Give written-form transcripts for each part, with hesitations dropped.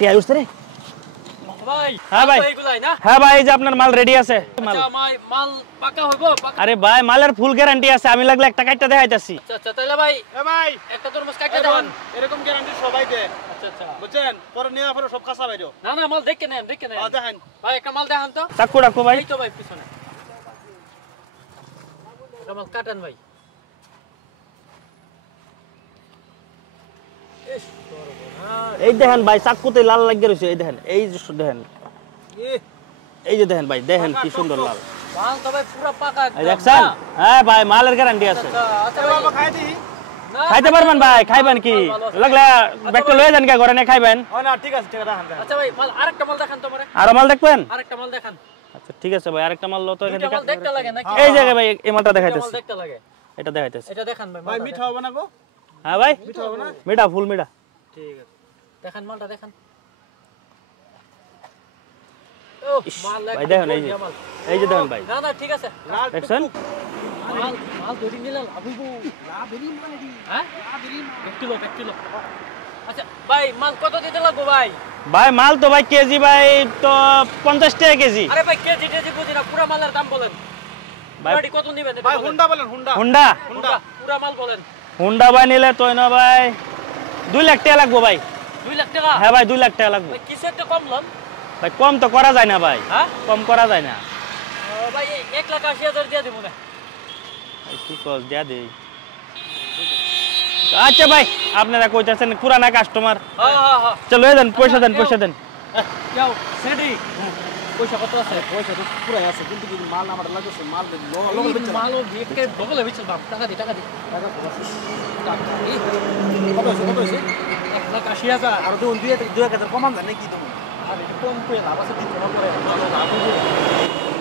টিয়া উঠছে রে ভাই হ্যাঁ ভাই এইগুলাই না হ্যাঁ ভাই এই যে আপনার মাল রেডি আছে আচ্ছা মাল পাকা হইবো আরে ভাই মালের ফুল গ্যারান্টি আছে আমি লাগলে একটা কাটটা দেখাইতাছি আচ্ছা আচ্ছা তাহলে ভাই এ ভাই একটা তরমুজ কাটতে দেন এরকম গ্যারান্টি সবাই দেয় আচ্ছা আচ্ছা বুঝছেন পরে নিয়ে পরে সব কাঁচা বাইরো না না মাল দেখে নেন দেখেন ভাই একটা মাল দেখান তো চাকু রাখো ভাই এই তো ভাই পিছনে একটা মাল কাটেন ভাই এই দেখেন ভাই চাকুতে লাল লাগিয়ে রয়েছে এই দেখেন এই যে দেখেন এই যে দেখেন ভাই দেখেন কি সুন্দর লাল মাল তো ভাই পুরো পাকা এই দেখছেন হ্যাঁ ভাই মালের গ্যারান্টি আছে আচ্ছা বাবা খাই দিই খাইতে পারবেন ভাই খাইবেন কি লাগলে ব্যাগটা লয়ে যান কে ঘরে নিয়ে খাইবেন না ঠিক আছে দেখেন আচ্ছা ভাই মাল আরেকটা মাল দেখান তো আমারে আর মাল দেখবেন আরেকটা মাল দেখান আচ্ছা ঠিক আছে ভাই আরেকটা মাল লো তো এখানে মাল দেখতে লাগে নাকি এই জায়গায় ভাই এই মালটা মাল দেখাইতেছি দেখতে লাগে এটা দেখাইতেছি এটা দেখান ভাই ভাই মিঠা হবে না গো হ্যাঁ ভাই মিঠা হবে না মিঠা ফুল মিঠা ঠিক আছে দেখান মালটা দেখান ও মাল ভাই দেখেন এই যে দেখেন ভাই না না ঠিক আছে দেখছেন মাল ধরি নিলাম আবুবু হ্যাঁ এক কিলো আচ্ছা ভাই মাল কত দিতে লাগবে ভাই ভাই মাল তো ভাই কেজি ভাই তো 50 টাকা কেজি আরে ভাই কেজি বুঝি না পুরো মালের দাম বলেন ভাই গাড়ি কত নেবেন ভাই হুন্ডা বলেন হুন্ডা হুন্ডা পুরো মাল বলেন হুন্ডা ভাই নিলে তো না ভাই 2 লাখ টাকা লাগবে ভাই 2 লাখ টাকা হ্যাঁ ভাই 2 লাখ টাকা লাগবে ভাই কিছু একটা কম লন ভাই কম তো করা যায় না ভাই হ্যাঁ কম করা যায় না ভাই 1,80,000 দিয়ে দেব না কি কস দিয়া দেই আচ্ছা ভাই আপনারা কইতাছেন পুরানা কাস্টমার হ্যাঁ চলো দেন পয়সা দেন যাও সেডি পয়সা কত আছে পয়সা তো পুরাই আছে কিন্তু যদি মাল আমার লাগছে মাল মাল দেখে বগলে বিচল দাম টাকা দি টাকা কত হইছে 1,80,000 আর দেখুন 2,000 কমান জানে কি তুমি আর এটা কম কইলা লাভ আছে 3 টাকা করে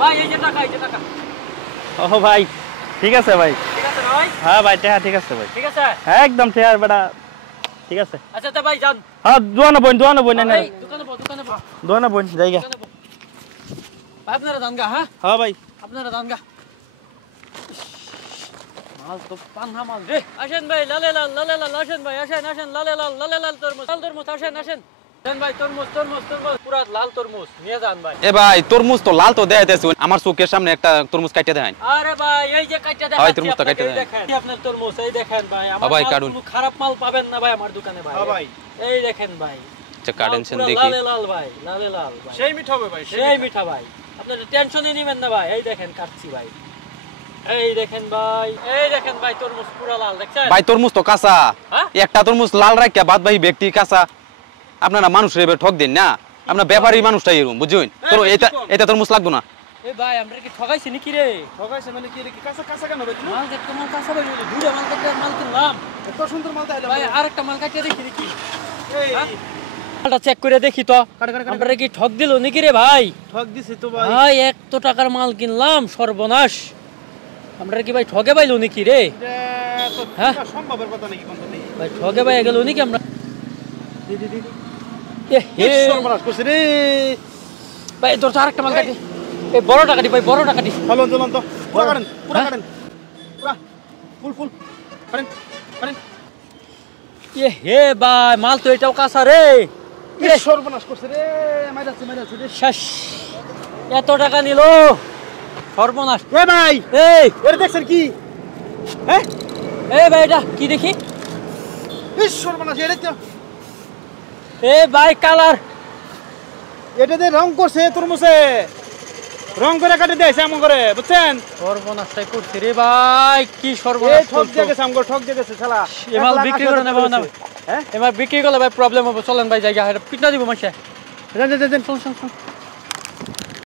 ভাই এই যে টাকা ও ভাই ঠিক আছে ভাই ঠিক আছে না ভাই হ্যাঁ ভাই ঠিক আছে ভাই ঠিক আছে হ্যাঁ একদম ঠিক আছে বেটা ঠিক আছে আচ্ছা তো ভাই যান হ্যাঁ দোয়ানো বই না ভাই দোকানে বল দোয়ানো বই জায়গা আপনারা দানগা হ্যাঁ হ্যাঁ ভাই আপনারা দানগা মাল তো পান্না মাল রে আসেন ভাই লালে লাল আসেন ভাই আসেন লালে লাল তরমুজ আসেন দেন ভাই তরমুজ পুরা লাল তরমুজ নিয়ে যান ভাই এ ভাই তরমুজ তো লাল তো দেখাইতেছ আমার চোখের সামনে একটা তরমুজ কাটিয়ে দেখান আরে ভাই এই যে কাটিয়ে দেখাচ্ছি ভাই তরমুজটা কাটিয়ে দেখেন আপনার তরমুজ এই দেখেন ভাই আমার ভাই, মাল কাটুন। কোনো খারাপ মাল পাবেন না ভাই আমার দোকানে ভাই হ্যাঁ ভাই এই দেখেন ভাই আচ্ছা কাটেন সেন পুরা দেখি লাল ভাই সেই মিঠা হবে ভাই সেই মিঠা ভাই আপনারা টেনশনই নেবেন না ভাই এই দেখেন কাটছি ভাই এই দেখেন ভাই তরমুজ পুরা লাল দেখছেন ভাই তরমুজ তো কাঁচা হ্যাঁ? একটা তরমুজ লাল রাখিয়া বাদ ভাই ব্যক্তি কাঁচা আপনারা মানুষের এবার ঠক দেন না আপনার ব্যাপারী মানুষটাই এরকম বুঝছেন তোর এটা তরমুজ লাগবে না এই ভাই আমরা কি ঠগাইছি নাকি রে ঠগাইছে মানে কি কাঁচা কেন ভাই মাল দেখতে মাল কাঁচা ভাই দুইটা মাল কাটতে মাল কিনলাম এত সুন্দর মাল তাইলে ভাই আরেকটা মাল কাটিয়ে দেখি নাকি এই মালটা চেক করে দেখি তো আমরা কি ঠক দিল নাকি রে ভাই ঠক দিছি তো ভাই ভাই 100 টাকার মাল কিনলাম সর্বনাশ আমরা কি ভাই ঠগে পাইলো নাকি রে হ্যাঁ সম্ভবের কথা নাকি কোন নেই ভাই ঠগে পাই গেল নাকি আমরা দি এ হে সর্বনাশ করছে রে ভাই তোর তো আরেকটা মাল কাটি এই বড় টাকাটি ভাই বড় টাকাটি চলুন তো পুরা কাটেন পুরা ফুল কাটেন এ হে ভাই মাল তো এটাও কাঁচা রে সর্বনাশ করছে রে মাইরাছে রে শেষ এত টাকা নিল সর্বনাশ এ ভাই এই ওরে দেখছেন কি হ্যাঁ এই ভাই এটা কি দেখি সর্বনাশ এটা তো এ ভাই কালার এটা দিয়ে রং করছে তরমুজে রং করে কাটে দিয়েছে এমন করে বুঝছেন সর্বনাশটাই করছে রে ভাই কি সর্বনাশ ঠক জায়গাছে আমগো ঠক জায়গাছে শালা এমাল বিক্রি করে নেব না হ্যাঁ এবার বিক্রি করলে ভাই প্রবলেম হবে চলেন ভাই জায়গা পিটনা দিব মাসে দেন শুন